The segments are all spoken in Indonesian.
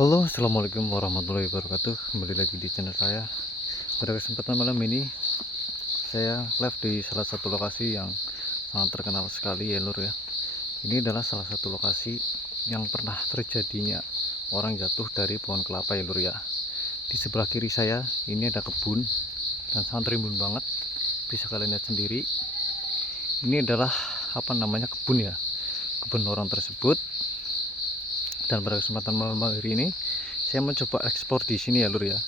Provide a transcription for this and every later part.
Halo, assalamualaikum warahmatullahi wabarakatuh. Kembali lagi di channel saya. Pada kesempatan malam ini, saya live di salah satu lokasi yang sangat terkenal sekali ya Lur ya. Ini adalah salah satu lokasi yang pernah terjadinya orang jatuh dari pohon kelapa ya Lur ya. Di sebelah kiri saya ini ada kebun dan sangat rimbun banget. Bisa kalian lihat sendiri. Ini adalah kebun ya, kebun orang tersebut. Dan pada kesempatan malam hari ini saya mencoba ekspor di sini ya Lur ya.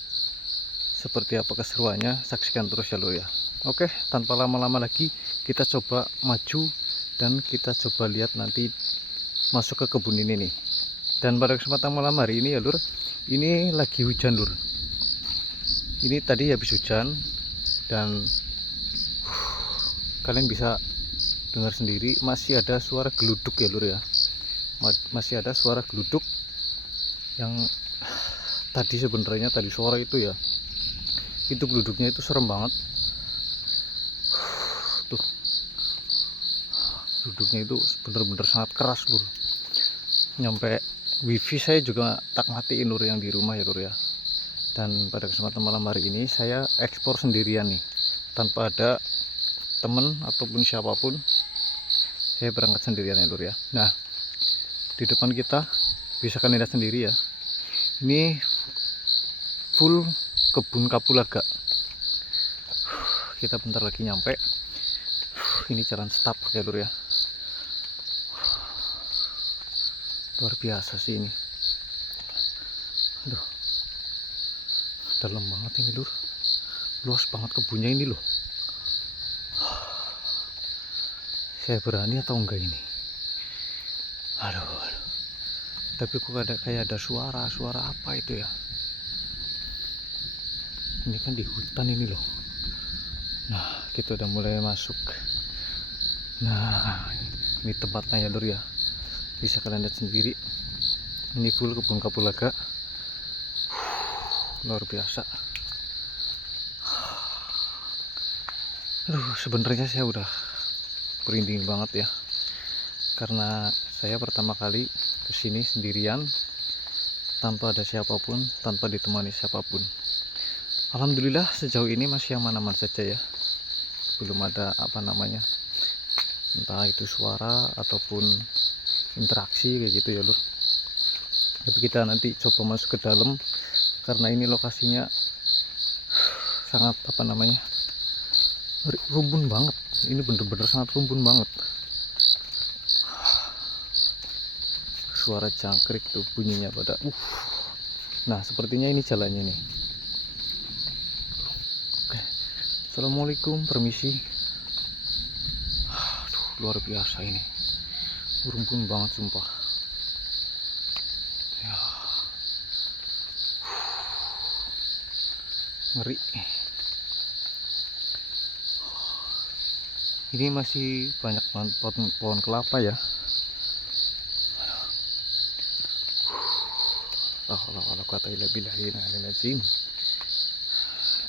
Seperti apa keseruannya, saksikan terus ya Lur ya. Oke, tanpa lama-lama lagi kita coba maju dan kita coba lihat nanti masuk ke kebun ini nih. Dan pada kesempatan malam hari ini ya Lur, ini lagi hujan Lur. Ini tadi habis hujan dan kalian bisa dengar sendiri masih ada suara geluduk ya Lur ya. Masih ada suara geluduk yang tadi sebenarnya tadi sore itu ya, itu geluduknya itu serem banget tuh, geluduknya itu bener-bener sangat keras Lur, nyampe wifi saya juga tak matiin Lur yang di rumah ya Lur ya. Dan pada kesempatan malam hari ini saya ekspor sendirian nih, tanpa ada temen ataupun siapapun, saya berangkat sendirian ya Lur ya. Nah, di depan kita bisa kalian lihat sendiri ya, ini full kebun kapulaga. Kita bentar lagi nyampe. Ini jalan setapak ya Lur ya, luar biasa sih ini. Aduh, dalam banget ini Lur, luas banget kebunnya ini loh. Saya berani atau enggak ini? Aduh. Tapi kok ada kayak ada suara apa itu ya? Ini kan di hutan ini loh. Nah, kita udah mulai masuk. Nah, ini tempatnya ya Lur ya. Bisa kalian lihat sendiri. Ini full kebun kapulaga. Luar biasa. Aduh, sebenarnya saya udah merinding banget ya. Karena saya pertama kali kesini sendirian, tanpa ada siapapun, tanpa ditemani siapapun. Alhamdulillah sejauh ini masih aman-aman saja ya, belum ada entah itu suara ataupun interaksi kayak gitu ya Lur. Tapi kita nanti coba masuk ke dalam, karena ini lokasinya sangat rumpun banget. Ini bener-bener sangat rumpun banget. Suara jangkrik tuh bunyinya pada Nah, sepertinya ini jalannya nih. Oke. Assalamualaikum, permisi. Aduh, luar biasa ini. Rumpun banget sumpah. Ya. Ngeri. Ini masih banyak pohon kelapa ya. Allah kata ila billahi lazim.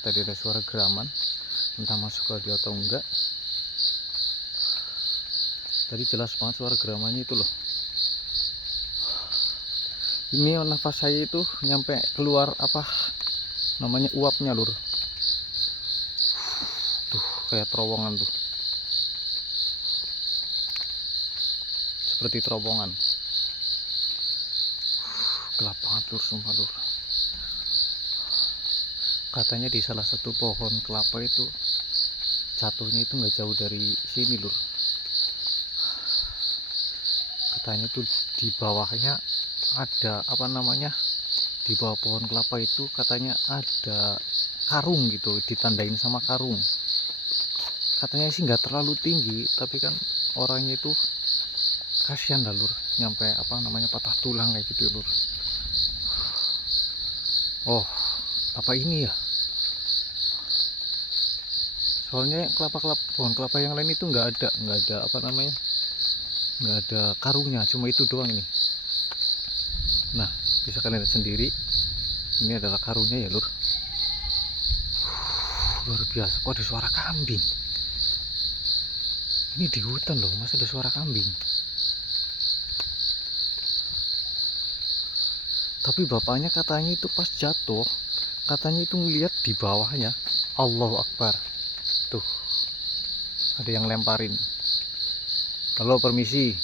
Tadi ada suara geraman, entah masuk audio atau enggak. Tadi jelas banget suara geramannya itu loh. Ini nafas saya itu nyampe keluar uapnya Lur. Tuh kayak terowongan tuh, seperti terowongan. Gelap banget Lur, sumpah Lur. Katanya di salah satu pohon kelapa itu jatuhnya itu nggak jauh dari sini Lur. Katanya tuh di bawahnya ada di bawah pohon kelapa itu katanya ada karung gitu, ditandain sama karung. Katanya sih nggak terlalu tinggi, tapi kan orangnya itu kasihan dah Lur, nyampe patah tulang kayak gitu Lur. Oh, apa ini ya? Soalnya pohon kelapa yang lain itu nggak ada nggak ada karungnya, cuma itu doang ini. Nah, bisa kalian lihat sendiri, ini adalah karungnya ya Lur. Luar biasa. Kok ada suara kambing? Ini di hutan loh, masa ada suara kambing? Tapi bapaknya katanya itu pas jatuh, katanya itu ngeliat di bawahnya. Allahu Akbar. Tuh, ada yang lemparin. Halo, permisi.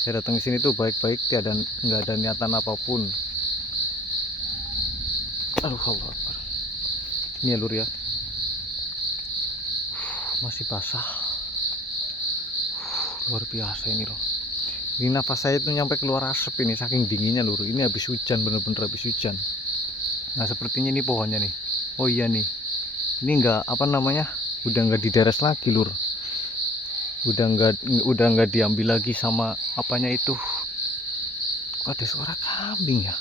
Saya datang ke sini tuh baik-baik, nggak ada niatan apapun. Aduh, Allah Akbar. Ini ya lur ya, masih basah. Luar biasa ini loh. Ini nafas saya itu nyampe keluar asap ini, saking dinginnya lur. Ini habis hujan, bener-bener habis hujan. Nah sepertinya ini pohonnya nih. Oh iya nih, ini nggak apa namanya, udah nggak dideres lagi lur. Udah nggak diambil lagi sama apanya itu. Kok ada suara kambing ya?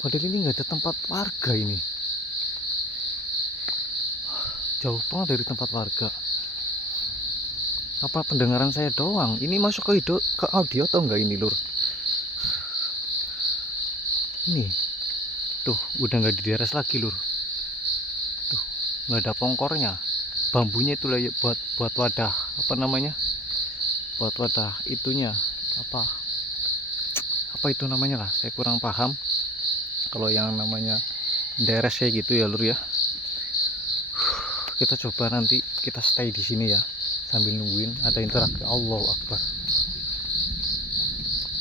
Padahal ini nggak ada tempat warga ini. Jauh banget dari tempat warga. Apa pendengaran saya doang? Ini masuk ke audio atau enggak ini lur? Ini tuh udah nggak dideres lagi lur. Tuh nggak ada pongkornya. Bambunya itu lah ya, buat wadah apa namanya? Buat wadah itunya apa itu namanya lah? Saya kurang paham. Kalau yang namanya deres kayak gitu ya lur ya. Kita coba nanti kita stay di sini ya, sambil nungguin ada interaksi. Allahu Akbar.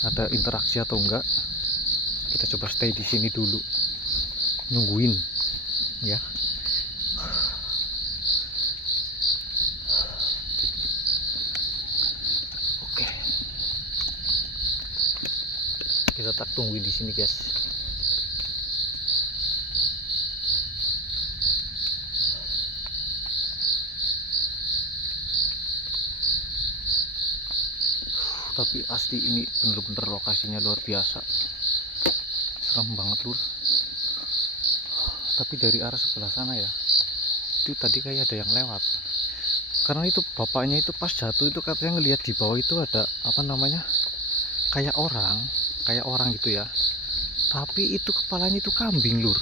Ada interaksi atau enggak? Kita coba stay di sini dulu, nungguin ya. Oke, kita tak tungguin di sini guys. Tapi asli ini bener-bener lokasinya luar biasa, serem banget lur. Tapi dari arah sebelah sana ya, itu tadi kayak ada yang lewat. Karena itu bapaknya itu pas jatuh itu katanya ngelihat di bawah itu ada apa namanya, kayak orang gitu ya. Tapi itu kepalanya itu kambing lur.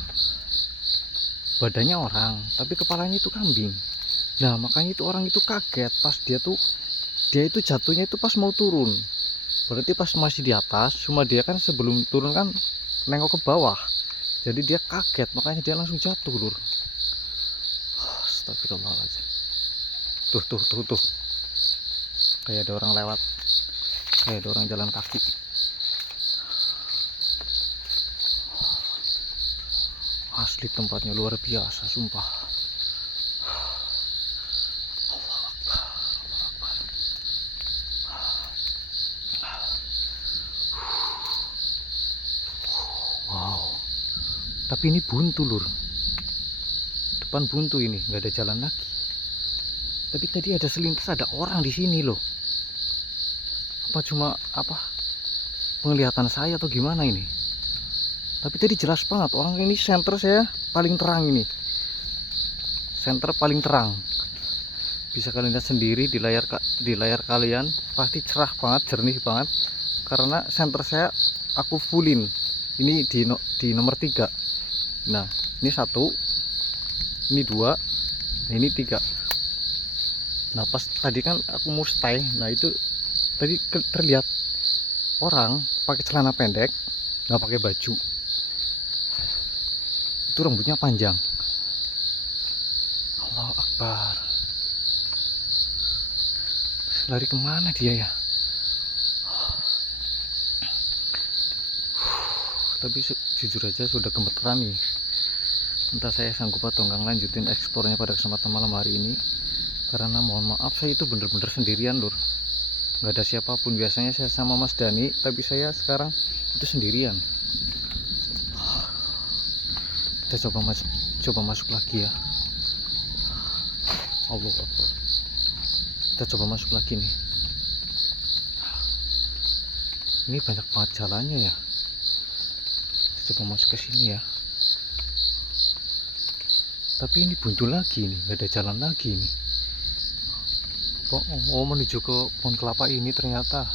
Badannya orang, tapi kepalanya itu kambing. Nah makanya itu orang itu kaget pas dia itu jatuhnya itu pas mau turun. Berarti pas masih di atas, cuma dia kan sebelum turun kan nengok ke bawah, jadi dia kaget, makanya dia langsung jatuh lur. Astagfirullahaladzim. Tuh kayak ada orang lewat, kayak ada orang jalan kaki. Asli tempatnya luar biasa sumpah. Wow, tapi ini buntu lur, depan buntu ini, nggak ada jalan lagi. Tapi tadi ada selintas, ada orang di sini loh. Apa cuma penglihatan saya atau gimana ini? Tapi tadi jelas banget orang ini. Center saya paling terang ini, center paling terang. Bisa kalian lihat sendiri di layar kalian, pasti cerah banget, jernih banget. Karena center saya aku fullin. Ini di nomor 3. Nah ini 1, ini 2, nah ini 3. Nah pas tadi kan aku mau stay, nah itu tadi terlihat orang pakai celana pendek, nggak pakai baju, itu rambutnya panjang. Allahu Akbar. Lari kemana dia ya? Tapi jujur aja sudah gemeteran nih. Entah saya sanggup atau enggak lanjutin ekspornya pada kesempatan malam hari ini. Karena mohon maaf saya itu bener-bener sendirian lur. Nggak ada siapapun. Biasanya saya sama Mas Dani, tapi saya sekarang itu sendirian. Kita coba masuk lagi ya. Allah Akbar. Kita coba masuk lagi nih. Ini banyak banget jalannya ya. Kita coba masuk ke sini ya. Tapi ini buntu lagi nih, nggak ada jalan lagi nih. Oh, menuju ke pohon kelapa ini ternyata.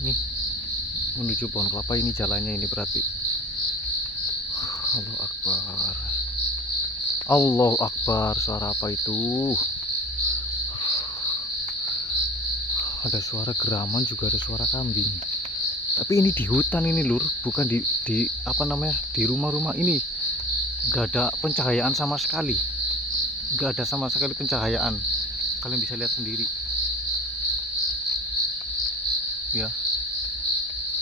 Nih, menuju pohon kelapa ini jalannya ini berarti. Allahu Akbar. Allahu Akbar, suara apa itu? Ada suara geraman, juga ada suara kambing. Tapi ini di hutan ini lur, bukan di apa namanya, di rumah-rumah ini. Nggak ada pencahayaan sama sekali, nggak ada sama sekali pencahayaan. Kalian bisa lihat sendiri ya,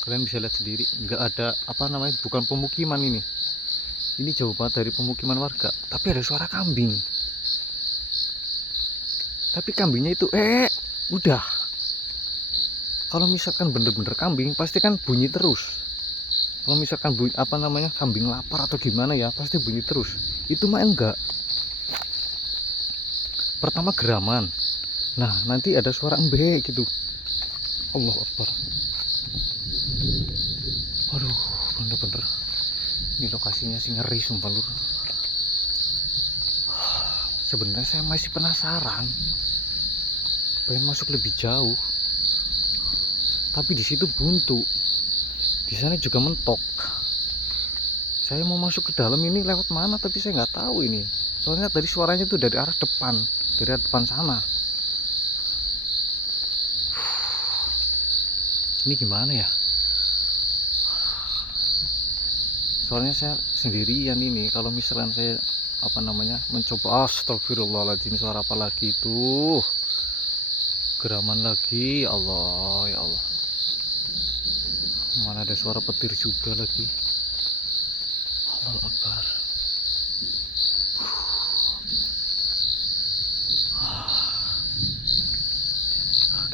kalian bisa lihat sendiri, nggak ada apa namanya, bukan pemukiman ini jauh banget dari pemukiman warga. Tapi ada suara kambing, tapi kambingnya itu udah, kalau misalkan bener-bener kambing pasti kan bunyi terus. Kalau misalkan bunyi apa namanya, kambing lapar atau gimana ya, pasti bunyi terus. Itu mah enggak. Pertama geraman, nah nanti ada suara embe gitu. Allah Akbar. Aduh, bener-bener ini lokasinya sih ngeri sumpah lur. Sebenarnya saya masih penasaran, pengen masuk lebih jauh, tapi di situ buntu, di sana juga mentok. Saya mau masuk ke dalam ini lewat mana, tapi saya nggak tahu ini. Soalnya tadi suaranya tuh dari arah depan, dari arah depan sana. Ini gimana ya? Soalnya saya sendirian ini. Kalau misalkan saya apa namanya, mencoba, astagfirullahaladzim, suara apa lagi itu? Geraman lagi, Allah ya Allah. Mana ada suara petir juga lagi. Allahu Akbar.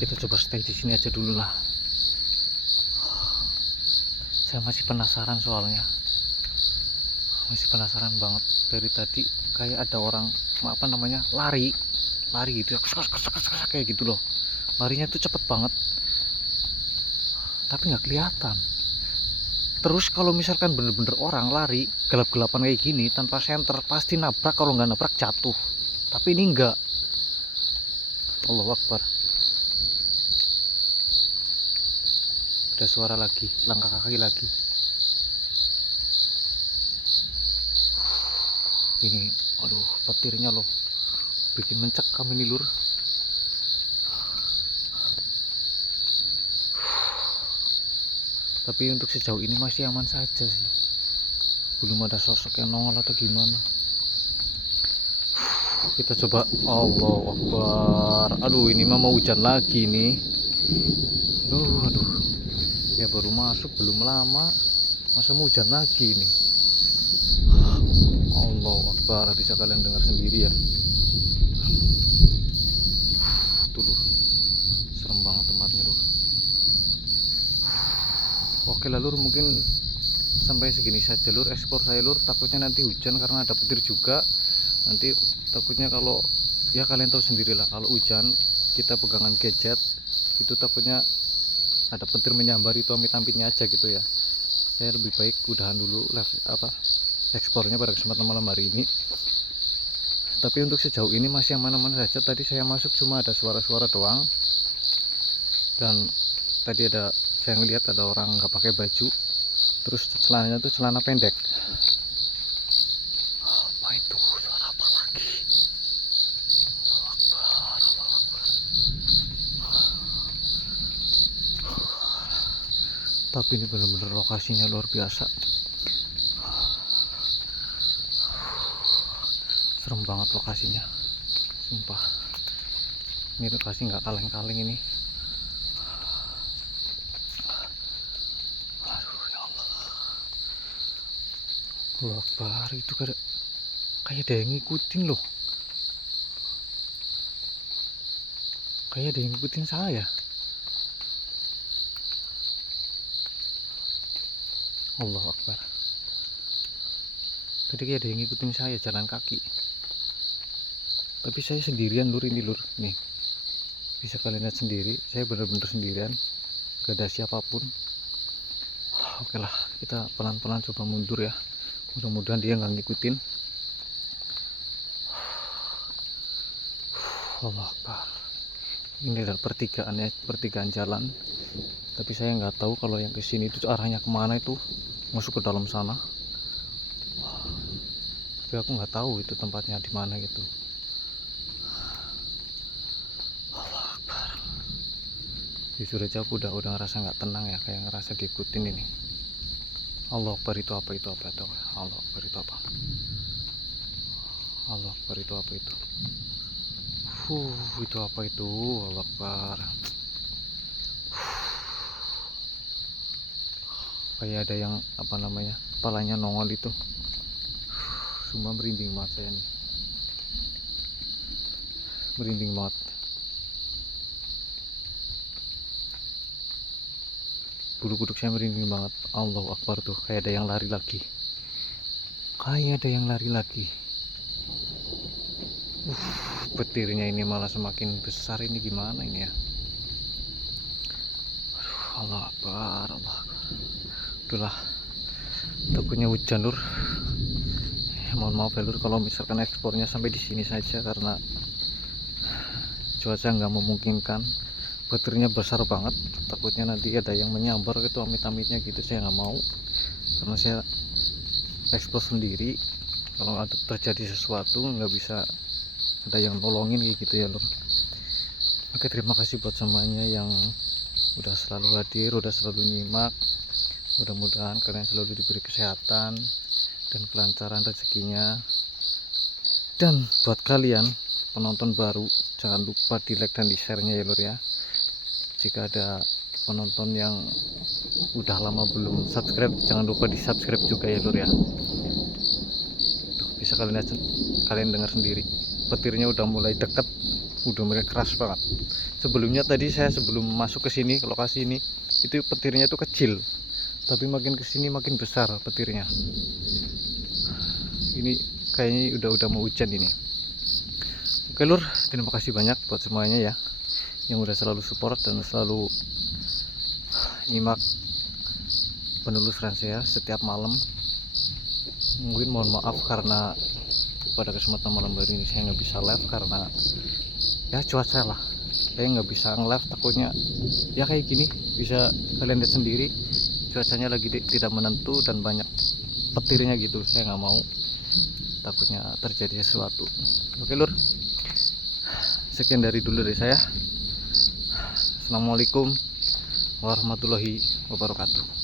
Kita coba stay di sini aja dulu lah. Saya masih penasaran soalnya, masih penasaran banget. Dari tadi kayak ada orang apa namanya, lari gitu ya, kayak gitu loh. Larinya tuh cepet banget, tapi nggak kelihatan. Terus kalau misalkan bener-bener orang lari gelap-gelapan kayak gini tanpa senter, pasti nabrak. Kalau nggak nabrak jatuh, tapi ini enggak. Allahu Akbar. Ada suara lagi, langkah kaki lagi. Ini aduh, petirnya loh bikin mencekam ini lur. Tapi untuk sejauh ini masih aman saja sih, belum ada sosok yang nongol atau gimana. Kita coba. Allahu Akbar. Aduh, ini mah mau hujan lagi nih. Aduh, ya baru masuk belum lama, masa mau hujan lagi nih. Allahu Akbar. Bisa kalian dengar sendiri ya. Tuh lur, serem banget tempatnya lur. Oke lah lur, mungkin sampai segini saja lur ekspor saya lur. Takutnya nanti hujan karena ada petir juga. Nanti takutnya kalau ya kalian tahu sendirilah, kalau hujan kita pegangan gadget itu takutnya ada petir menyambar, itu amit-amitnya aja gitu ya. Saya lebih baik udahan dulu live ekspornya pada kesempatan malam hari ini. Tapi untuk sejauh ini masih aman-aman saja. Tadi saya masuk cuma ada suara-suara doang, dan tadi ada, saya ngelihat ada orang nggak pakai baju, terus celananya tuh celana pendek. Apa itu? Suara apa lagi? Allahu Akbar, Allahu Akbar. Tapi ini benar-benar lokasinya luar biasa, serem banget lokasinya sumpah. Ini lokasi nggak kaleng-kaleng ini. Aduh ya Allah. Allahu Akbar. Itu kayak ada yang ngikutin loh, kayak ada yang ngikutin saya. Allahu Akbar. Tadi kayak ada yang ngikutin saya jalan kaki, tapi saya sendirian lur ini lur. Nih bisa kalian lihat sendiri, saya benar-benar sendirian, gak ada siapapun. Oke lah, kita pelan-pelan coba mundur ya, mudah-mudahan dia nggak ngikutin. Allah Akbar. Ini adalah pertigaan ya, pertigaan jalan, tapi saya nggak tahu kalau yang kesini itu arahnya kemana, itu masuk ke dalam sana. Tapi aku nggak tahu itu tempatnya di mana gitu. Allah Akbar. sudah jauh udah ngerasa nggak tenang ya, kayak ngerasa diikutin ini. Allah Akbar, itu apa itu? Allah Akbar, itu apa? Allah Akbar, itu apa itu? Itu apa itu? Allah Akbar. Kayak ada yang apa namanya, kepalanya nongol itu. Cuma merinding banget saya nih, merinding banget. Bulu kuduk saya merinding banget. Allahu Akbar, tuh kayak ada yang lari lagi, kayak ada yang lari lagi. Petirnya ini malah semakin besar, ini gimana ini ya? Allah Akbar, Allah Akbar. Itulah takutnya hujan lur. Mohon maaf ya lur kalau misalkan ekspornya sampai di sini saja, karena cuaca nggak memungkinkan. Petirnya besar banget, takutnya nanti ada yang menyambar gitu, amit-amitnya gitu. Saya nggak mau, karena saya ekspor sendiri. Kalau ada terjadi sesuatu nggak bisa ada yang nolongin kayak gitu ya lur. Oke, terima kasih buat semuanya yang udah selalu hadir, udah selalu nyimak. Mudah-mudahan kalian selalu diberi kesehatan dan kelancaran rezekinya. Dan buat kalian penonton baru, jangan lupa di like dan di share nya ya lur ya. Jika ada penonton yang udah lama belum subscribe, jangan lupa di subscribe juga ya lur ya. Tuh, bisa kalian dengar sendiri, petirnya udah mulai dekat, udah mulai keras banget. Sebelumnya tadi saya sebelum masuk ke sini, ke lokasi ini, itu petirnya itu kecil, tapi makin kesini makin besar petirnya. Ini kayaknya udah mau hujan ini. Oke lur, terima kasih banyak buat semuanya ya, yang udah selalu support dan selalu nyimak penelusuran saya setiap malam. Mungkin mohon maaf karena pada kesempatan malam hari ini saya nggak bisa live karena ya cuaca lah, saya nggak bisa nge-live. Takutnya ya kayak gini, bisa kalian lihat sendiri, cuacanya lagi tidak menentu dan banyak petirnya gitu. Saya nggak mau, takutnya terjadi sesuatu. Oke lur, sekian dari dulu dari saya. Assalamualaikum warahmatullahi wabarakatuh.